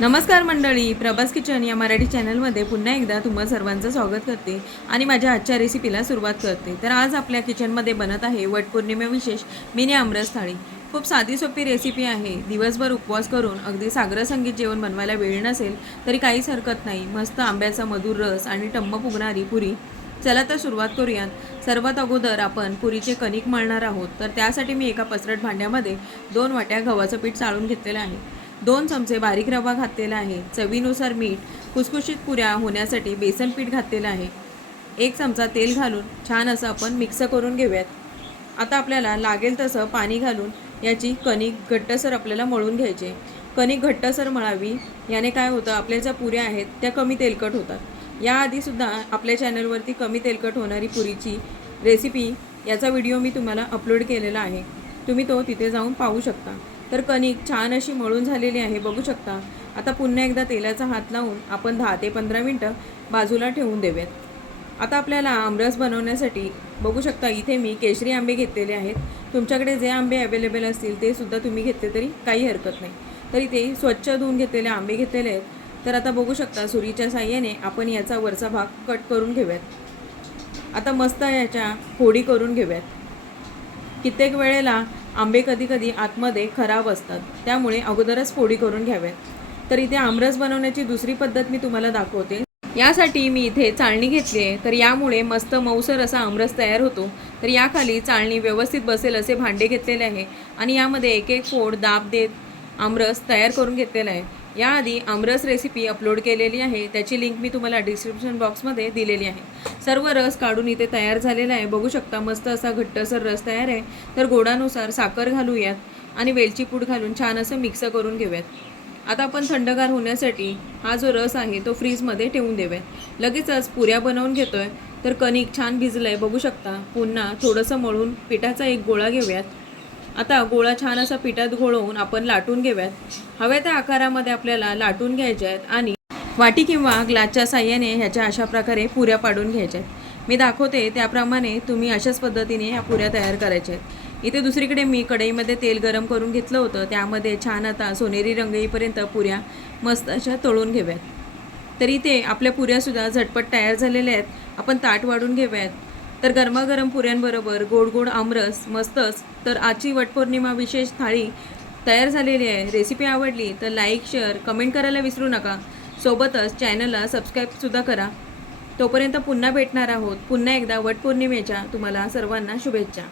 नमस्कार मंडळी प्रभास किचन या मराठी चॅनलमध्ये पुन्हा एकदा तुम्हा सर्वांचं स्वागत करते आणि माझ्या आजच्या रेसिपीला सुरुवात करते. तर आज आपल्या किचनमध्ये बनत आहे वटपौर्णिमा विशेष मिनी आमरस थाळी. खूप साधी सोपी रेसिपी आहे. दिवसभर उपवास करून अगदी सागर संगीत जेवण बनवायला वेळ नसेल तरी काहीच हरकत नाही. मस्त आंब्याचा मधुर रस आणि टम्म फुगणारी पुरी. चला तर सुरुवात करूयात. सर्वात अगोदर आपण पुरीचे कणिक मळणार आहोत. तर त्यासाठी मी एका पसरट भांड्यामध्ये दोन वाट्या गव्हाचं पीठ चाळून घेतलेलं आहे. दोन चमचे बारीक रवा घातलेला आहे. चवीनुसार मीठ खुसखुशीत पुऱ्या होण्यासाठी बेसन पीठ घातलेलं आहे. एक चमचा तेल घालून छान असं आपण मिक्स करून घेऊयात. आता आपल्याला लागेल तसं पाणी घालून याची कणिक घट्टसर आपल्याला मळून घ्यायचे कणिक घट्टसर मळावी याने काय होतं आपल्या ज्या पुऱ्या आहेत त्या कमी तेलकट होतात. याआधीसुद्धा आपल्या चॅनलवरती कमी तेलकट होणारी पुरीची रेसिपी याचा व्हिडिओ मी तुम्हाला अपलोड केलेला आहे. तुम्ही तो तिथे जाऊन पाहू शकता. तर कणिक छान अशी मळून झालेली आहे बघू शकता. आता पुन्हा एकदा तेलाचा हात लावून आपण दहा ते पंधरा मिनटं बाजूला ठेवून देऊयात. आता आपल्याला आमरस बनवण्यासाठी बघू शकता इथे मी केशरी आंबे घेतलेले आहेत. तुमच्याकडे जे आंबे अवेलेबल असतील ते सुद्धा तुम्ही घेतले तरी काही हरकत नाही. तर इथे स्वच्छ धुवून घेतलेले आंबे घेतलेले आहेत. तर आता बघू शकता सुरीच्या साह्याने आपण याचा वरचा भाग कट करून घेऊयात. आता मस्त याच्या फोडी करून घेऊयात. कित्येक वेळेला आंबे कधी कधी आतमध्ये खराब असतात. त्यामुळे अगोदरच फोडी करून घ्याव्यात. तर इथे आमरस बनवण्याची दुसरी पद्धत मी तुम्हाला दाखवते. यासाठी मी इथे चाळणी घेतली आहे. तर यामुळे मस्त मऊसर असा आमरस तयार होतो. तर याखाली चाळणी व्यवस्थित बसेल असे भांडे घेतलेले आहे. आणि यामध्ये एक एक फोड दाब देत आमरस तयार करून घेतलेला आहे. याआधी आमरस रेसिपी अपलोड केलेली आहे. त्याची लिंक मी तुम्हाला डिस्क्रिप्शन बॉक्समध्ये दिलेली आहे. सर्व रस काढून इथे तयार झालेला आहे. बघू शकता मस्त असा घट्टसर रस तयार आहे. तर गोडानुसार साखर घालूयात आणि वेलची पूड घालून छान असं मिक्स करून घेऊयात. आता आपण थंडगार होण्यासाठी हा जो रस आहे तो फ्रीजमध्ये ठेवून देऊयात. लगेचच पुऱ्या बनवून घेतोय. तर कणिक छान भिजलं आहे बघू शकता पुन्हा थोडंसं मळून पिठाचा एक गोळा घेऊयात. आता गोळा छान असा पिठात घोळवून आपण लाटून घेऊयात. हव्या त्या आकारामध्ये आपल्याला लाटून घ्यायच्या आहेत आणि वाटी किंवा ग्लासच्या साह्याने ह्याच्या अशा प्रकारे पुऱ्या पाडून घ्यायच्या आहेत. मी दाखवते त्याप्रमाणे तुम्ही अशाच पद्धतीने ह्या पुऱ्या तयार करायच्या आहेत. इथे दुसरीकडे मी कढईमध्ये तेल गरम करून घेतलं होतं. त्यामध्ये छान आता सोनेरी रंग येईपर्यंत पुऱ्या मस्त अशा तळून घेऊयात. तर इथे आपल्या पुऱ्यासुद्धा झटपट तयार झालेल्या आहेत. आपण ताट वाढून घेऊयात. तर गरमागरम पुऱ्यांबरोबर गोड गोड आमरस मस्तच तर आजची वटपौर्णिमा विशेष थाळी तयार झालेली आहे. रेसिपी आवडली तर लाईक शेअर कमेंट करायला विसरू नका. सोबतच चॅनलला सबस्क्राईबसुद्धा करा. तोपर्यंत पुन्हा भेटणार आहोत. पुन्हा एकदा वटपौर्णिमेच्या तुम्हाला सर्वांना शुभेच्छा.